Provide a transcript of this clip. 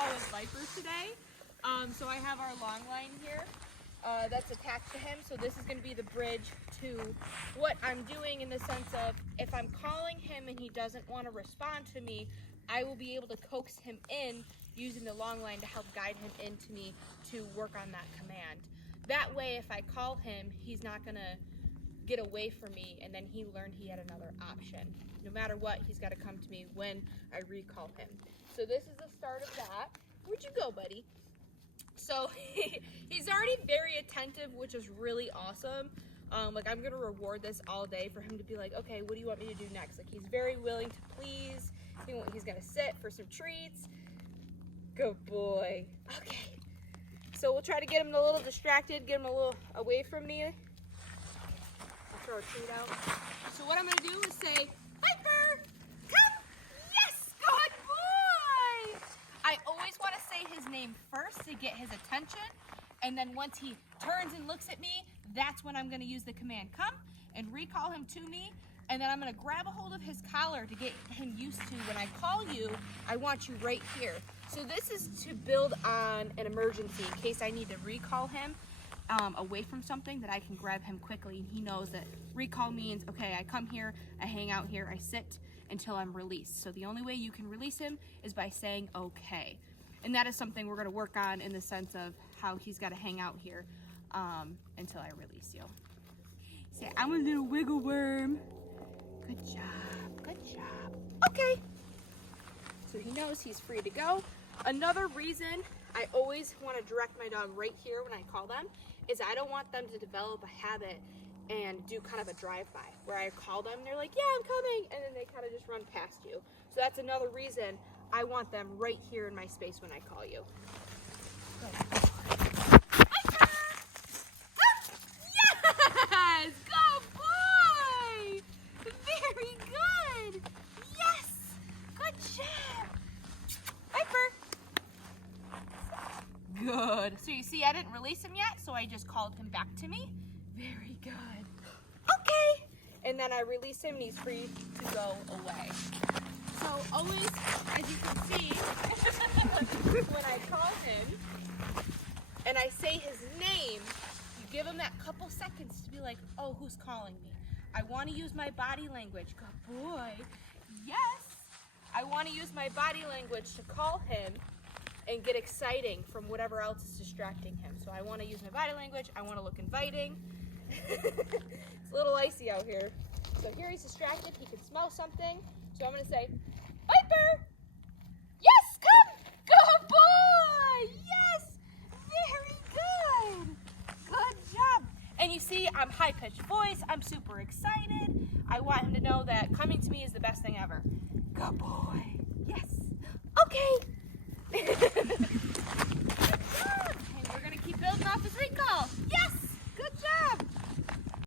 call with Viper today. So I have our long line here that's attached to him. So this is going to be the bridge to what I'm doing, in the sense of if I'm calling him and he doesn't want to respond to me, I will be able to coax him in using the long line to help guide him into me to work on that command. That way, if I call him, he's not going to get away from me, and then he learned he had another option. No matter what, he's got to come to me when I recall him. So this is the start of that. Where'd you go, buddy? So he's already very attentive, which is really awesome. Like, I'm gonna reward this all day for him to be like, okay, what do you want me to do next? Like, he's very willing to please. He's gonna sit for some treats. Good boy. Okay. So we'll try to get him a little distracted, get him a little away from me. I'll throw a treat out. So what I'm gonna do is say, Viper, come. Yes, good boy. I always want to say his name first to get his attention, and then once he turns and looks at me, that's when I'm going to use the command come and recall him to me, and then I'm going to grab a hold of his collar to get him used to when I call you, I want you right here. So this is to build on an emergency in case I need to recall him away from something, that I can grab him quickly, and he knows that recall means, okay, I come here, I hang out here, I sit until I'm released. So the only way you can release him is by saying okay. And that is something we're going to work on, in the sense of how he's got to hang out here until I release you. Say, I'm a little wiggle worm. Good job, good job. Okay. So he knows he's free to go. Another reason I always want to direct my dog right here when I call them is I don't want them to develop a habit and do kind of a drive-by where I call them, they're like, yeah, I'm coming, and then they kind of just run past you. So that's another reason I want them right here in my space when I call you. Good. Yes! Good boy! Very good! Yes! Good job! Viper! Good. So you see, I didn't release him yet, so I just called him back to me. Very good. Okay. And then I release him and he's free to go away. So always, as you can see, when I call him and I say his name, you give him that couple seconds to be like, oh, who's calling me? I want to use my body language. Good boy. Yes. I want to use my body language to call him and get exciting from whatever else is distracting him. So I want to use my body language. I want to look inviting. It's a little icy out here. So here he's distracted. He can smell something. So I'm going to say, Viper! Yes, come! Good boy! Yes! Very good! Good job! And you see, I'm high-pitched voice. I'm super excited. I want him to know that coming to me is the best thing ever.